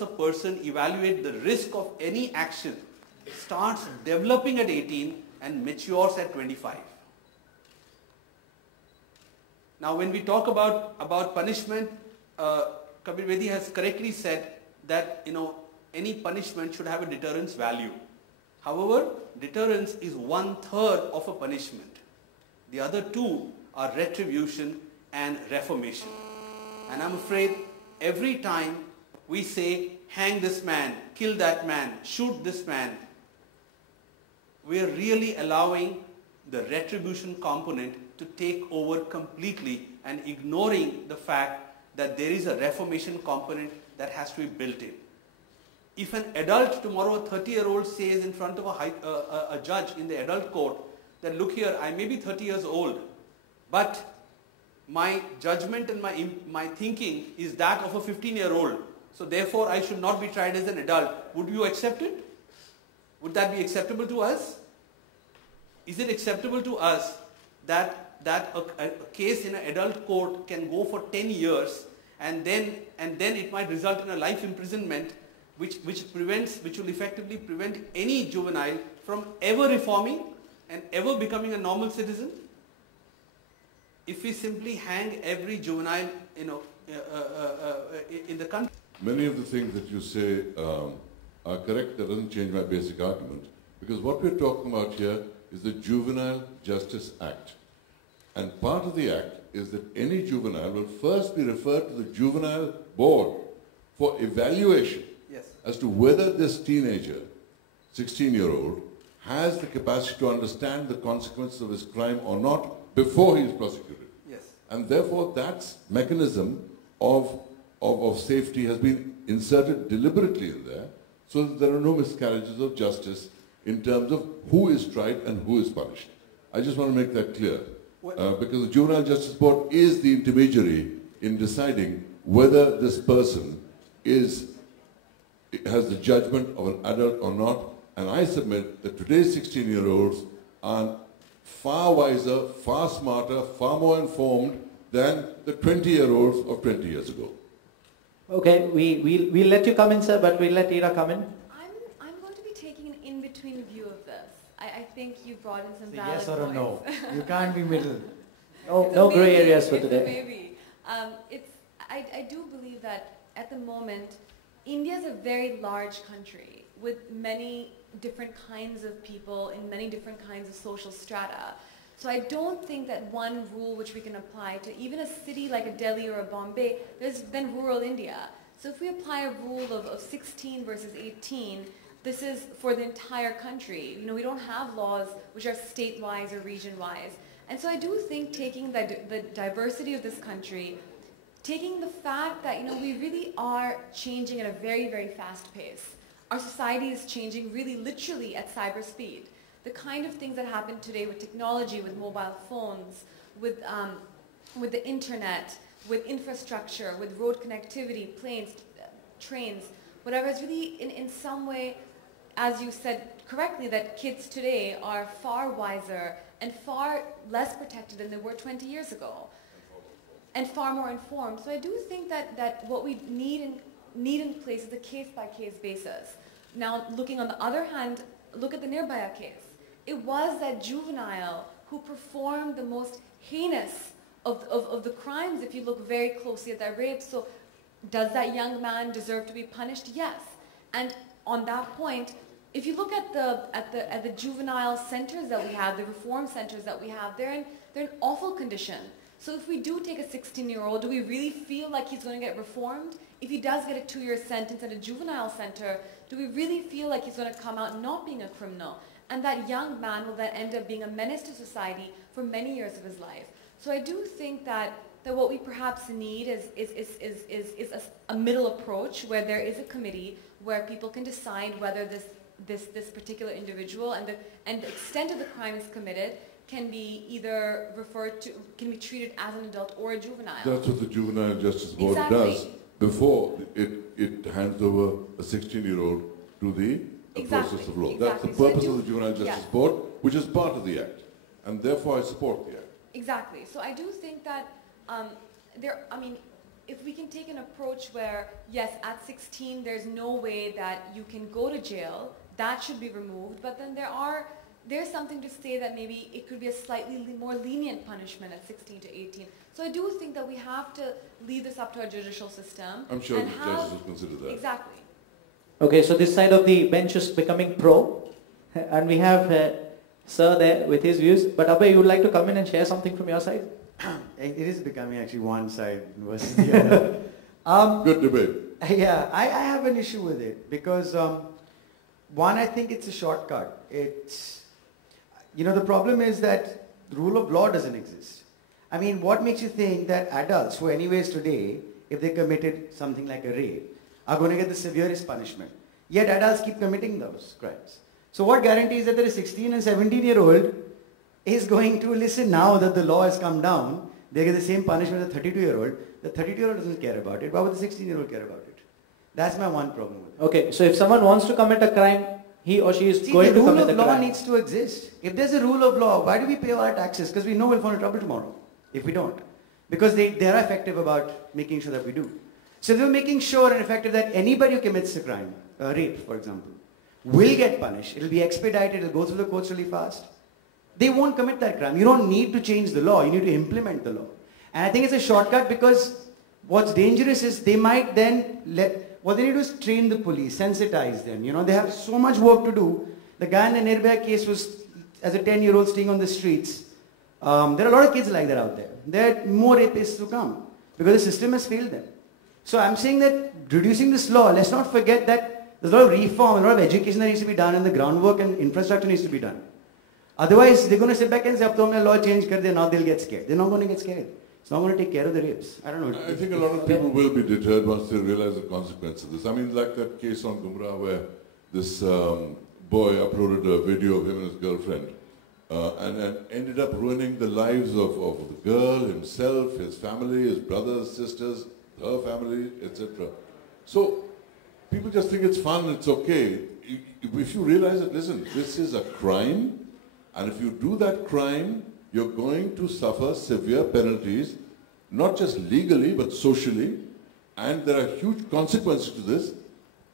does a person evaluate the risk of any action starts developing at 18 and matures at 25. Now when we talk about punishment, Kabir Bedi has correctly said that any punishment should have a deterrence value. However, deterrence is 1/3 of a punishment. The other two are retribution and reformation. And I'm afraid every time we say, hang this man, kill that man, shoot this man, we are really allowing the retribution component to take over completely and ignoring the fact that there is a reformation component that has to be built in. If an adult tomorrow, a 30-year-old says in front of a judge in the adult court that, look here, I may be 30 years old, but my judgment and my thinking is that of a 15-year-old. So therefore, I should not be tried as an adult. Would you accept it? Would that be acceptable to us? Is it acceptable to us that a case in an adult court can go for 10 years and then it might result in a life imprisonment which will effectively prevent any juvenile from ever reforming and ever becoming a normal citizen? If we simply hang every juvenile, in the country. Many of the things that you say are correct. That doesn't change my basic argument, because what we're talking about here is the Juvenile Justice Act. And part of the act is that any juvenile will first be referred to the juvenile board for evaluation as to whether this teenager, 16-year-old, has the capacity to understand the consequences of his crime or not before he is prosecuted. And therefore that mechanism of safety has been inserted deliberately in there so that there are no miscarriages of justice in terms of who is tried and who is punished. I just want to make that clear. Because the Juvenile Justice Board is the intermediary in deciding whether this person has the judgment of an adult or not. And I submit that today's 16-year-olds are far wiser, far smarter, far more informed than the 20-year-olds of 20 years ago. Okay, we'll let you come in, sir, but we'll let Ira come in. I'm going to be taking an in-between view of this. I think you brought in some valid yes or points. a no. You can't be middle. No grey areas for today. Maybe. I do believe that at the moment, India is a very large country with many different kinds of people in many different kinds of social strata. So I don't think that one rule which we can apply to even a city like a Delhi or a Bombay, there's then rural India. So if we apply a rule of 16 versus 18, this is for the entire country. We don't have laws which are state-wise or region-wise. And so I do think taking the diversity of this country, taking the fact that we really are changing at a very, very fast pace. Our society is changing really literally at cyber speed. The kind of things that happen today with technology, with mobile phones, with the internet, with infrastructure, with road connectivity, planes, trains, whatever, is really in some way, as you said correctly, that kids today are far wiser and far less protected than they were 20 years ago, and far more informed. So I do think that what we need in place is a case-by-case basis. Now, looking on the other hand, look at the Nirbhaya case. It was that juvenile who performed the most heinous of the crimes, if you look very closely at that rape. So does that young man deserve to be punished? Yes. And on that point, if you look at the juvenile centers that we have, the reform centers that we have, they're in awful condition. So if we do take a 16-year-old, do we really feel like he's going to get reformed? If he does get a 2-year sentence at a juvenile center, do we really feel like he's going to come out not being a criminal? And that young man will then end up being a menace to society for many years of his life. So I do think that what we perhaps need is a middle approach where there is a committee where people can decide whether this particular individual and the extent of the crime is committed can be either can be treated as an adult or a juvenile. That's what the Juvenile Justice Board does before it hands over a 16-year-old to the process of law. That's the purpose of the Juvenile Justice Board, which is part of the Act. And therefore I support the Act. Exactly. So I do think that if we can take an approach where, yes, at 16 there's no way that you can go to jail, that should be removed, but then there's something to say that maybe it could be a slightly more lenient punishment at 16 to 18. So I do think that we have to leave this up to our judicial system. I'm sure the judges will consider that. Exactly. Okay, so this side of the bench is becoming pro, and we have Sir there with his views. But Abhay, you would like to come in and share something from your side? It is becoming actually one side versus the other. Good debate. Yeah, I have an issue with it because one, I think it's a shortcut. It's, the problem is that the rule of law doesn't exist. I mean, what makes you think that adults who anyways today, if they committed something like a rape, are going to get the severest punishment? Yet adults keep committing those crimes. So what guarantees that there is a 16 and 17-year-old is going to listen now that the law has come down, they get the same punishment as a 32-year-old. The 32-year-old doesn't care about it. Why would the 16-year-old care about it? That's my one problem with it. Okay, so if someone wants to commit a crime, he or she is going to commit a crime. The rule of law needs to exist. If there's a rule of law, why do we pay our taxes? Because we know we'll fall into trouble tomorrow if we don't. Because they are effective about making sure that we do. So they're making sure and effective that anybody who commits a crime, rape for example, will get punished. It'll be expedited, it'll go through the courts really fast. They won't commit that crime. You don't need to change the law, you need to implement the law. And I think it's a shortcut because what's dangerous is they might then what they need to do is train the police, sensitize them. They have so much work to do. The guy in the Nirbhaya case was, as a 10-year-old staying on the streets. There are a lot of kids like that out there. There are more rapists to come because the system has failed them. So I'm saying that reducing this law, let's not forget that there's a lot of reform, a lot of education that needs to be done and the groundwork and infrastructure needs to be done. Otherwise, they're going to sit back and say, "Ab to humne law change kar diya," now they'll get scared. They're not going to get scared. It's not going to take care of the rapes. I don't know. I think a lot of people will be deterred once they realize the consequence of this. I mean, like that case on Gumrah where this boy uploaded a video of him and his girlfriend and ended up ruining the lives of the girl, himself, his family, his brothers, sisters, her family, etc. So people just think it's fun, it's okay. If you realize that, listen, this is a crime, and if you do that crime, you're going to suffer severe penalties, not just legally, but socially, and there are huge consequences to this.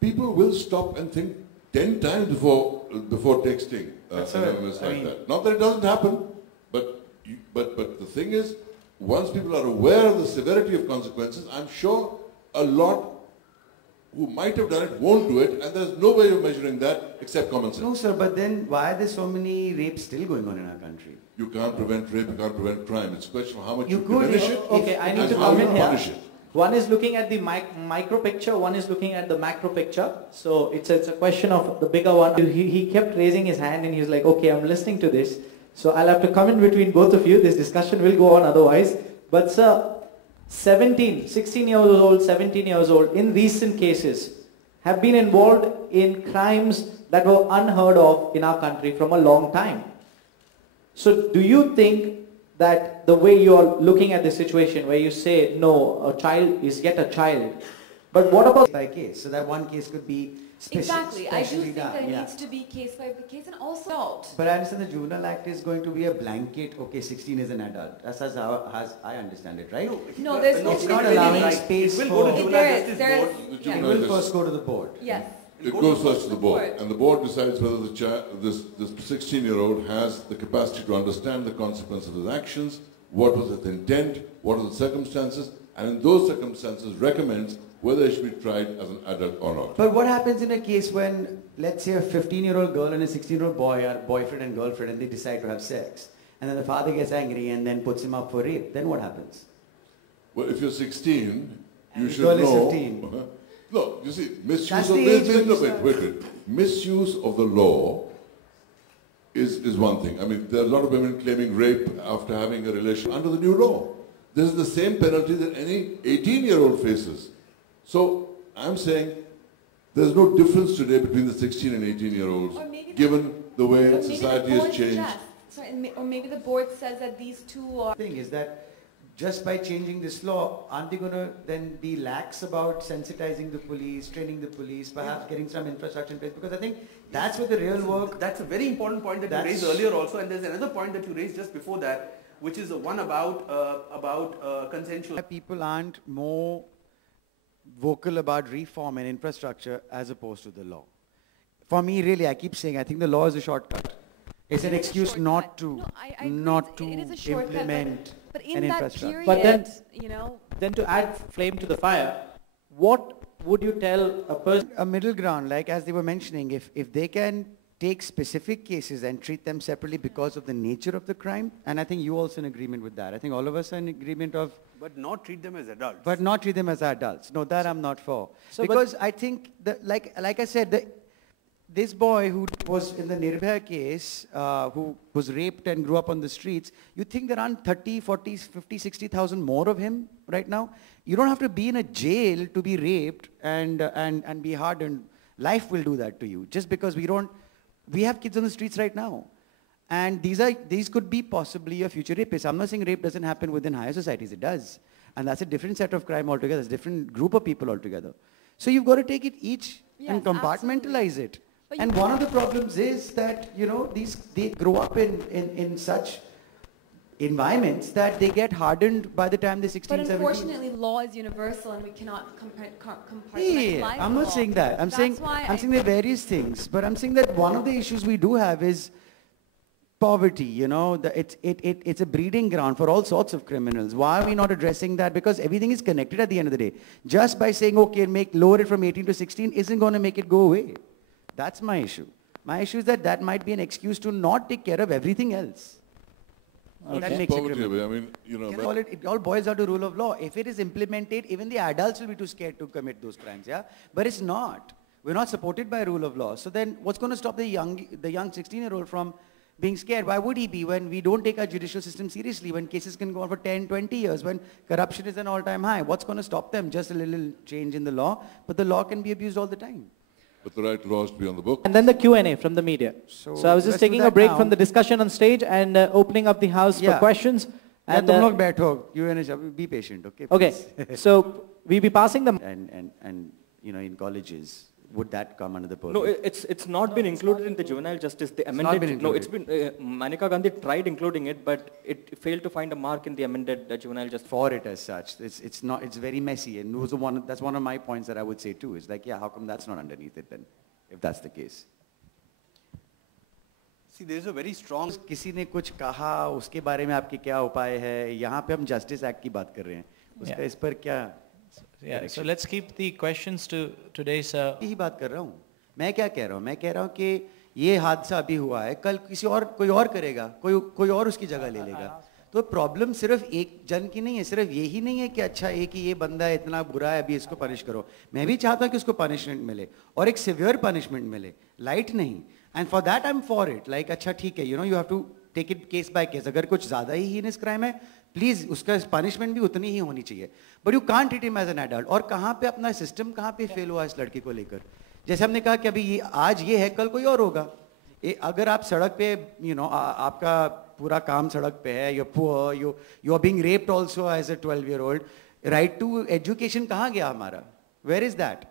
People will stop and think 10 times before texting an SMS like that. Not that it doesn't happen, but the thing is, once people are aware of the severity of consequences, I'm sure a lot who might have done it won't do it, and there's no way of measuring that except common sense. No, sir, but then why are there so many rapes still going on in our country? You can't prevent rape, you can't prevent crime. It's a question of how much You you could, diminish it. Okay, I need and to how come you in here. punish it. One is looking at the micro picture, one is looking at the macro picture. So it's a question of the bigger one. He kept raising his hand and he was like, okay, I'm listening to this. So I'll have to come in between both of you. This discussion will go on otherwise. But sir, 16 years old, 17 years old, in recent cases, have been involved in crimes that were unheard of in our country from a long time. So do you think that the way you are looking at the situation where you say, no, a child is yet a child, but what about by case? So that one case could be Exactly. I do specially think done. that it needs to be case by case and also adult. But I understand the Juvenile Act is going to be a blanket, okay, 16 is an adult. That's how I understand it, right? No, there's it's no not really allowing like- space It for... will go to juvenile There is, justice there board. is, The yeah. It juvenile will first go to the board. Yes. It goes first to the board, and the board decides whether this 16-year-old has the capacity to understand the consequence of his actions, what was its intent, what are the circumstances, and in those circumstances recommends whether he should be tried as an adult or not. But what happens in a case when, let's say, a 15-year-old girl and a 16-year-old boy are boyfriend and girlfriend and they decide to have sex, and then the father gets angry and then puts him up for rape? Then what happens? Well, if you're 16, you And should girl is know... 15. No, you see, misuse That's of... the age when you Wait. Misuse of the law is one thing. I mean, there are a lot of women claiming rape after having a relation under the new law. This is the same penalty that any 18-year-old faces. So, I'm saying there's no difference today between the 16 and 18-year-olds, given the way But society maybe the has board changed. suggests, or maybe the board says that these two are... The thing is that just by changing this law, aren't they going to then be lax about sensitizing the police, training the police, perhaps getting some infrastructure in place? Because I think that's where the real work... That's a very important point that you raised earlier also, and there's another point that you raised just before that. which is the one about consensual. People aren't more vocal about reform and infrastructure as opposed to the law. For me, really, I keep saying, I think the law is a shortcut. It's an excuse not to, it is a shortcut, implement but in an that infrastructure. period, But then- you know, Then to add flame to the fire, what would you tell a person? A middle ground, like as they were mentioning, if they can take specific cases and treat them separately because of the nature of the crime, and I think you also in agreement with that. I think all of us are in agreement of, But not treat them as adults. but not treat them as adults. No, that I'm not for. So, but- Because I think, like I said, this boy who was in the Nirbhaya case, who was raped and grew up on the streets, you think there aren't 30, 40, 50, 60,000 more of him right now? You don't have to be in a jail to be raped and be hardened. Life will do that to you. Just because we have kids on the streets right now. And these could be possibly your future rapists. I'm not saying rape doesn't happen within higher societies. It does. And that's a different set of crime altogether. It's a different group of people altogether. So you've got to take it each and Yes, compartmentalize it. But And you- one of the problems is that, they grow up in such environments that they get hardened by the time they're 16, but 17. unfortunately, law is universal, and we cannot compartmentalize Yeah, I'm not law. saying that. I'm That's saying why there are various things, but I'm saying that one of the issues we do have is poverty. It's a breeding ground for all sorts of criminals. Why are we not addressing that? Because everything is connected at the end of the day. Just by saying okay, lower it from 18 to 16 isn't going to make it go away. That's my issue. My issue is that might be an excuse to not take care of everything else. That makes it Poverty criminal. away. I mean, It all boils down to rule of law. If it is implemented, even the adults will be too scared to commit those crimes, yeah? But it's not. We're not supported by rule of law. So then what's going to stop the young 16-year-old from being scared? Why would he be when we don't take our judicial system seriously, when cases can go on for 10, 20 years, when corruption is an all-time high? What's going to stop them? Just a little change in the law, but the law can be abused all the time. but the right laws to be on the book. And then the Q&A from the media. So I was let's just do taking a that break now. from the discussion on stage and opening up the house for Yeah. questions. And And तुम लोग बैठो, Q&A, be patient, okay? okay, please? so we'll be passing the and in colleges, would that come under the purview? No, it's not been included in the juvenile justice. The amended. been No, it's included. been Maneka Gandhi tried including it, but it failed to find a mark in the amended juvenile justice. For it as such. It's not. It's very messy, and that's one of my points that I would say too. Is like, yeah, how come that's not underneath it then, if that's the case? See, there's a very strong. किसी ने कुछ कहा, उसके बारे में आपके क्या उपाय है? यहाँ पे हम जस्टिस एक्ट की बात कर रहे हैं. उसका Yeah. इस पर क्या? Yeah, so let's keep the questions to today's. यही बात कर रहा हूँ. मैं क्या कह रहा हूँ? मैं कह रहा हूँ कि ये हादसा अभी हुआ है, कल कोई और करेगा, कोई और उसकी जगह ले लेगा. तो प्रॉब्लम सिर्फ एक जन की नहीं है, सिर्फ यही नहीं है कि अच्छा ये बंदा है इतना बुरा है, अभी इसको पनिश करो. मैं भी चाहता हूँ कि उसको पनिशमेंट मिले और एक सिवियर पनिशमेंट मिले, लाइट नहीं. And for that I am for it. Like अच्छा ठीक है, you have to take it case by case. अगर कुछ ज्यादा ही हीनस क्राइम है, प्लीज उसका पनिशमेंट भी उतनी ही होनी चाहिए. But you can't treat him as an adult. और कहाँ पे अपना सिस्टम कहाँ पे फेल हुआ इस लड़के को लेकर. जैसे हमने कहा कि अभी आज ये है, कल कोई और होगा. अगर आप सड़क पे आपका पूरा काम सड़क पे है, you are being raped also as a 12-year-old, right to education कहाँ गया हमारा? Where is that?